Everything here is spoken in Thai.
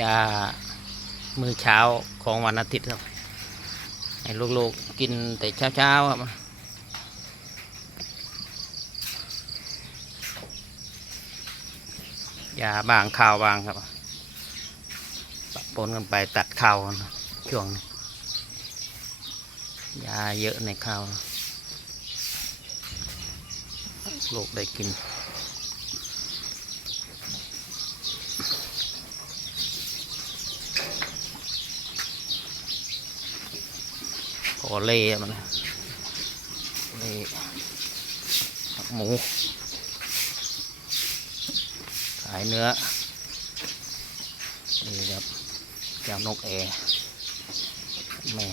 ยามื้อเช้าของวันอาทิตย์ครับให้ลูกๆกินแต่เช้าๆครับยาบางข้าวบางครับปะปนกันไปตัดข้าวช่วงยาเยอะในข้าวลูกได้กิน อเล่มันเล่หมู ขายเนื้อ นี่ครับยำนกแอร์แม่